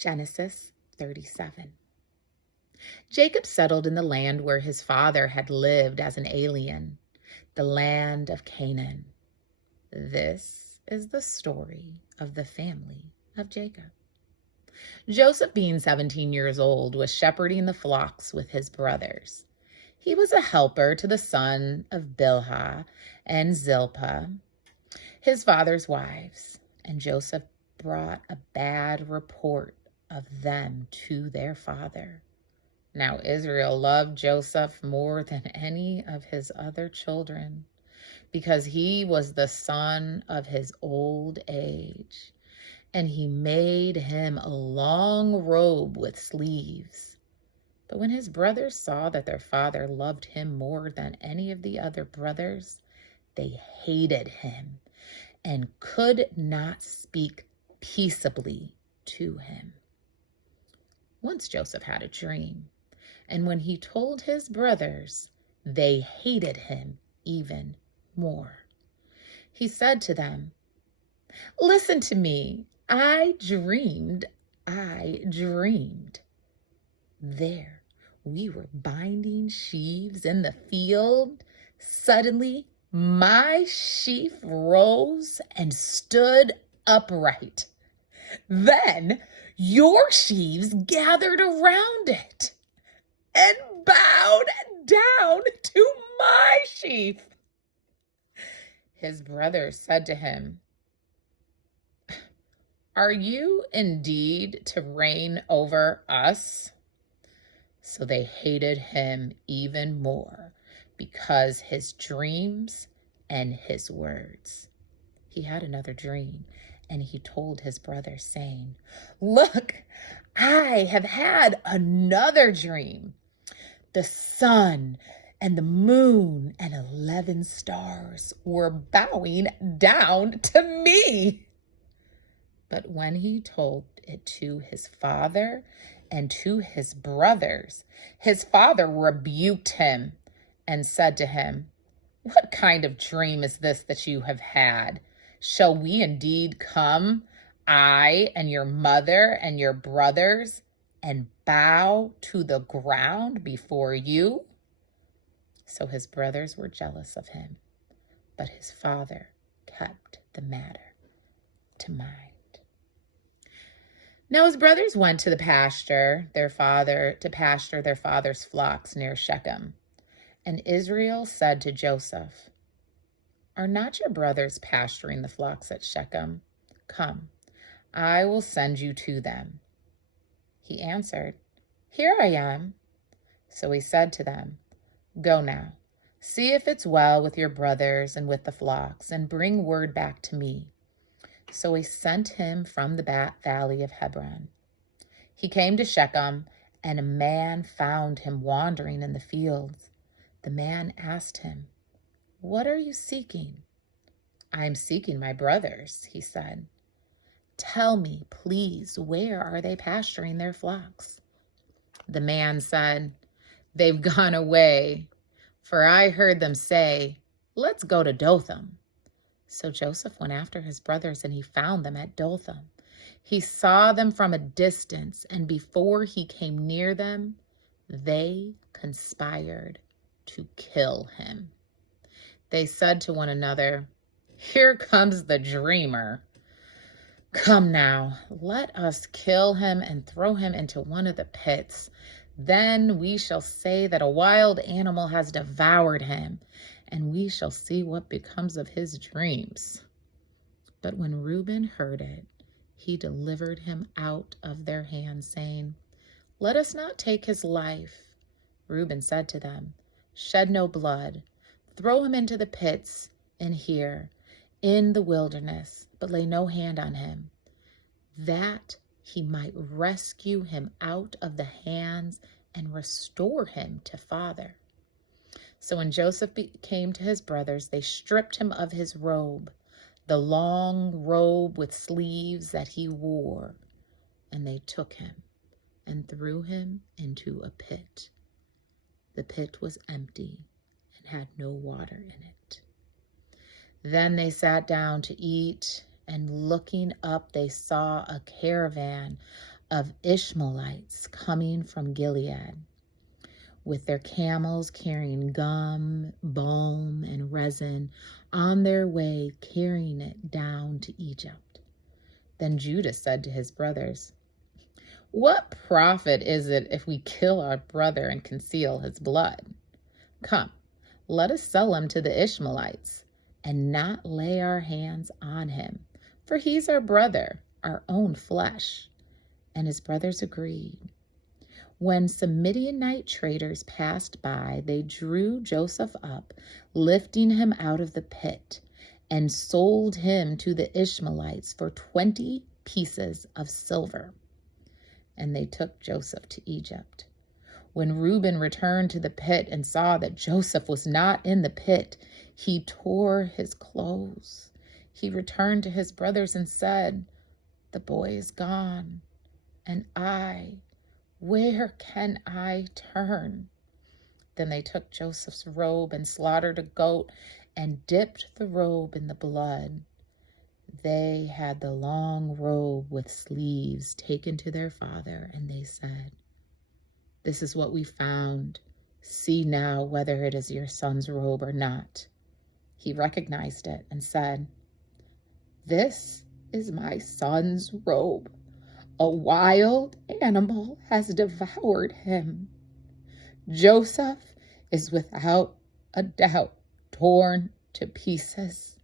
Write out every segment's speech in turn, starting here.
Genesis 37. Jacob settled in the land where his father had lived as an alien, the land of Canaan. This is the story of the family of Jacob. Joseph, being 17 years old, was shepherding the flocks with his brothers. He was a helper to the son of Bilhah and Zilpah, his father's wives, and Joseph brought a bad report of them to their father. Now Israel loved Joseph more than any of his other children, because he was the son of his old age, and he made him a long robe with sleeves. But when his brothers saw that their father loved him more than any of the other brothers, they hated him and could not speak peaceably to him. Once Joseph had a dream, and when he told his brothers, they hated him even more. He said to them, "Listen to me. I dreamed. There we were binding sheaves in the field. Suddenly my sheaf rose and stood upright. Then your sheaves gathered around it and bowed down to my sheaf." His brothers said to him, "Are you indeed to reign over us?" So they hated him even more because his dreams and his words. He had another dream, and he told his brothers, saying, "Look, I have had another dream. The sun and the moon and 11 stars were bowing down to me." But when he told it to his father and to his brothers, his father rebuked him and said to him, "What kind of dream is this that you have had? Shall we indeed come, I and your mother and your brothers, and bow to the ground before you?" So his brothers were jealous of him, but his father kept the matter to mind. Now his brothers went to pasture their father's flocks near Shechem. And Israel said to Joseph, "Are not your brothers pasturing the flocks at Shechem? Come, I will send you to them." He answered, "Here I am." So he said to them, "Go now, see if it's well with your brothers and with the flocks, and bring word back to me." So he sent him from the valley of Hebron. He came to Shechem, and a man found him wandering in the fields. The man asked him, "What are you seeking?" "I am seeking my brothers," he said. "Tell me, please, where are they pasturing their flocks?" The man said, "They've gone away, for I heard them say, 'Let's go to Dothan.'" So Joseph went after his brothers, and he found them at Dothan. He saw them from a distance, and before he came near them, they conspired to kill him. They said to one another, "Here comes the dreamer. Come now, let us kill him and throw him into one of the pits. Then we shall say that a wild animal has devoured him, and we shall see what becomes of his dreams." But when Reuben heard it, he delivered him out of their hands, saying, "Let us not take his life." Reuben said to them, "Shed no blood. Throw him into the pits in here, in the wilderness, but lay no hand on him, that he might rescue him out of the hands and restore him to father." So when Joseph came to his brothers, they stripped him of his robe, the long robe with sleeves that he wore, and they took him and threw him into a pit. The pit was empty and had no water in it. Then they sat down to eat, and looking up, they saw a caravan of Ishmaelites coming from Gilead, with their camels carrying gum, balm, and resin on their way, carrying it down to Egypt. Then Judah said to his brothers, "What profit is it if we kill our brother and conceal his blood? Come, let us sell him to the Ishmaelites and not lay our hands on him, for he's our brother, our own flesh." And his brothers agreed. When some Midianite traders passed by, they drew Joseph up, lifting him out of the pit, and sold him to the Ishmaelites for 20 pieces of silver. And they took Joseph to Egypt. When Reuben returned to the pit and saw that Joseph was not in the pit, he tore his clothes. He returned to his brothers and said, "The boy is gone, and where can I turn?" Then they took Joseph's robe and slaughtered a goat and dipped the robe in the blood. They had the long robe with sleeves taken to their father, and they said, "This is what we found. See now whether it is your son's robe or not." He recognized it and said, "This is my son's robe. A wild animal has devoured him. Joseph is without a doubt torn to pieces."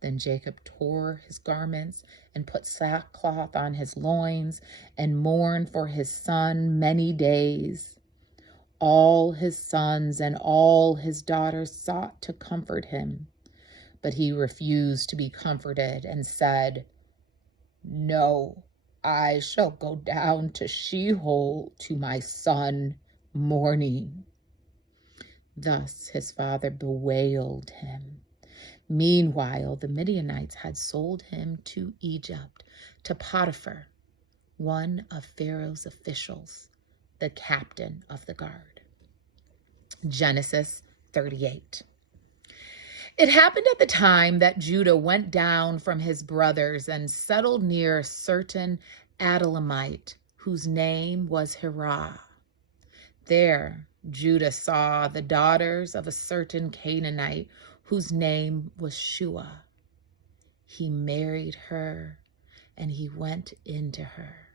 Then Jacob tore his garments and put sackcloth on his loins and mourned for his son many days. All his sons and all his daughters sought to comfort him, but he refused to be comforted and said, "No, I shall go down to Sheol to my son, mourning." Thus his father bewailed him. Meanwhile, the Midianites had sold him to Egypt, to Potiphar, one of Pharaoh's officials, the captain of the guard. Genesis 38. It happened at the time that Judah went down from his brothers and settled near a certain Adullamite whose name was Hirah. There Judah saw the daughters of a certain Canaanite whose name was Shua. He married her, and he went into her.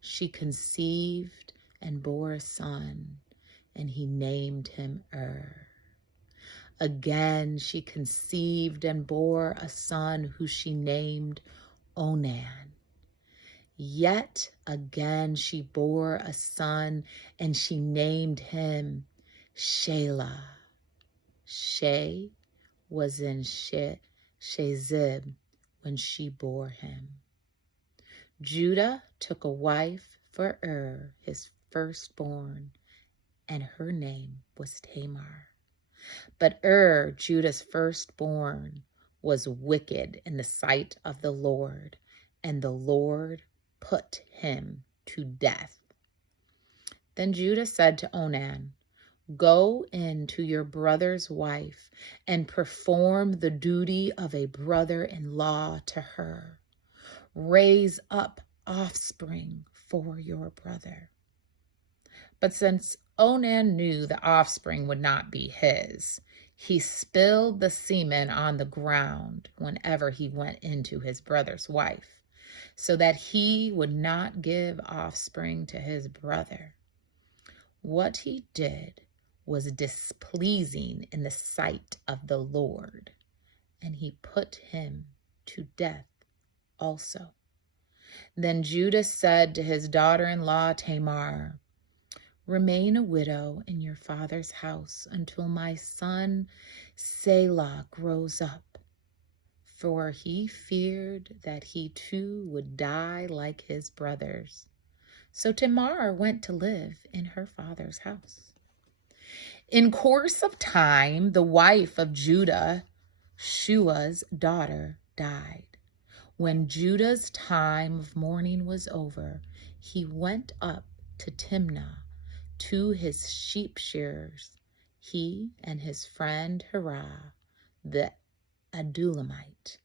She conceived and bore a son, and he named him Again she conceived and bore a son who she named Onan. Yet again she bore a son, and she named him Shelah. She was in Shezib when she bore him. Judah took a wife for his firstborn, and her name was Tamar. But Judah's firstborn, was wicked in the sight of the Lord, and the Lord put him to death. Then Judah said to Onan, "Go in to your brother's wife and perform the duty of a brother-in-law to her. Raise up offspring for your brother." But since Onan knew the offspring would not be his, he spilled the semen on the ground whenever he went into his brother's wife, so that he would not give offspring to his brother. What he did was displeasing in the sight of the Lord, and he put him to death also. Then Judah said to his daughter-in-law Tamar, "Remain a widow in your father's house until my son Selah grows up," for he feared that he too would die like his brothers. So Tamar went to live in her father's house. In course of time, the wife of Judah, Shua's daughter, died. When Judah's time of mourning was over, he went up to Timnah to his sheep shearers, he and his friend Hirah, the Adullamite.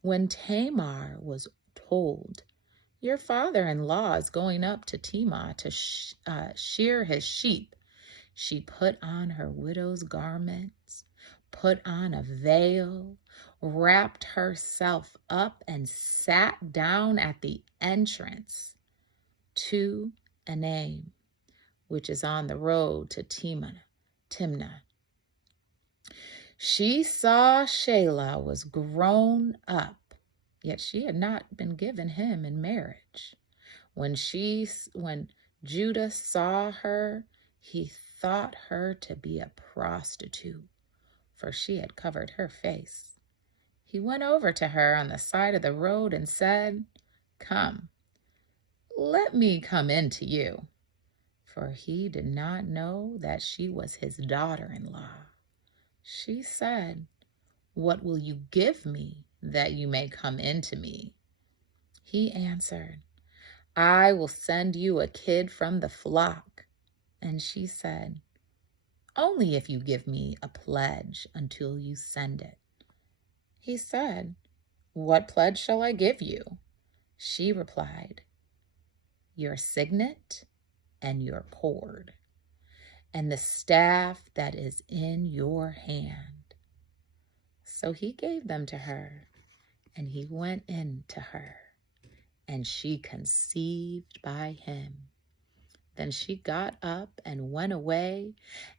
When Tamar was told Your father-in-law is going up to Timah to shear his sheep. She put on her widow's garments, put on a veil, wrapped herself up, and sat down at the entrance to Enaim, which is on the road to Timnah. She saw Shelah was grown up, yet she had not been given him in marriage. When Judah saw her, he thought her to be a prostitute, for she had covered her face. He went over to her on the side of the road and said, "Come, let me come in to you," for he did not know that she was his daughter-in-law. She said, "What will you give me that you may come in to me?" He answered, "I will send you a kid from the flock." And she said, "Only if you give me a pledge until you send it." He said, "What pledge shall I give you?" She replied, "Your signet and your cord, and the staff that is in your hand." So he gave them to her, and he went in to her, and she conceived by him. Then she got up and went away,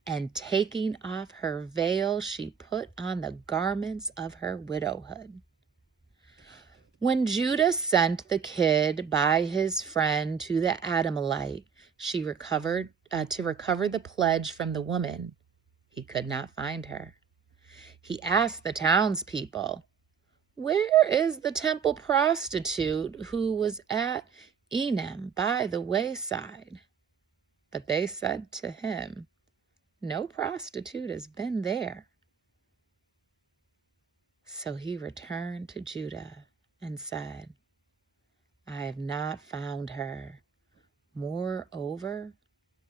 and taking off her veil, she put on the garments of her widowhood. When Judah sent the kid by his friend to the Adamite, to recover the pledge from the woman, he could not find her. He asked the townspeople, "Where is the temple prostitute who was at Enem by the wayside?" But they said to him, "No prostitute has been there." So he returned to Judah and said, "I have not found her." Moreover,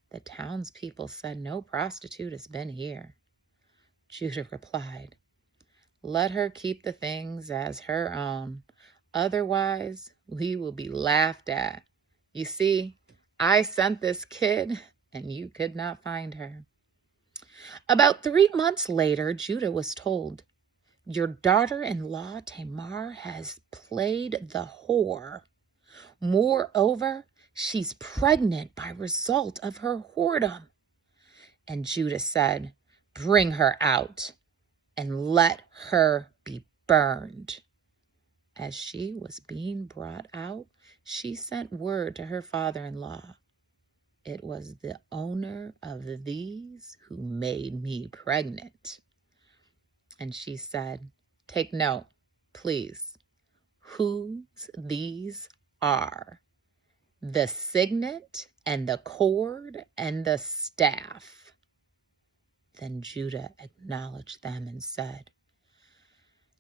the townspeople said, "No prostitute has been here." Judah replied, "Let her keep the things as her own. Otherwise, we will be laughed at. You see, I sent this kid, and you could not find her." About 3 months later, Judah was told, "Your daughter-in-law Tamar has played the whore. Moreover, she's pregnant by result of her whoredom." And Judah said, "Bring her out and let her be burned." As she was being brought out, she sent word to her father-in-law, "It was the owner of these who made me pregnant." And she said, "Take note, please, whose these are: the signet and the cord and the staff." Then Judah acknowledged them and said,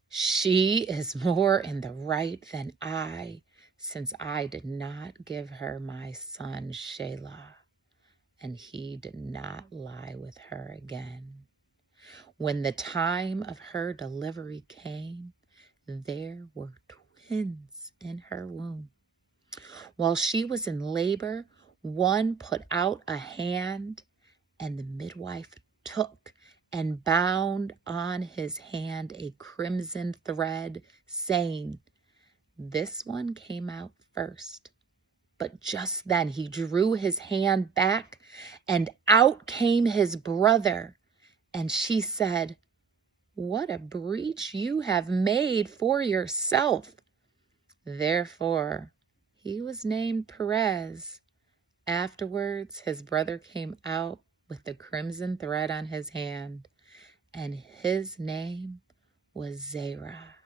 "She is more in the right than I, since I did not give her my son Shelah, and he did not lie with her again." When the time of her delivery came, there were twins in her womb. While she was in labor, one put out a hand, and the midwife took and bound on his hand a crimson thread, saying, "This one came out first." But just then he drew his hand back, and out came his brother. And she said, "What a breach you have made for yourself." Therefore, he was named Perez. Afterwards, his brother came out with the crimson thread on his hand, and his name was Zerah.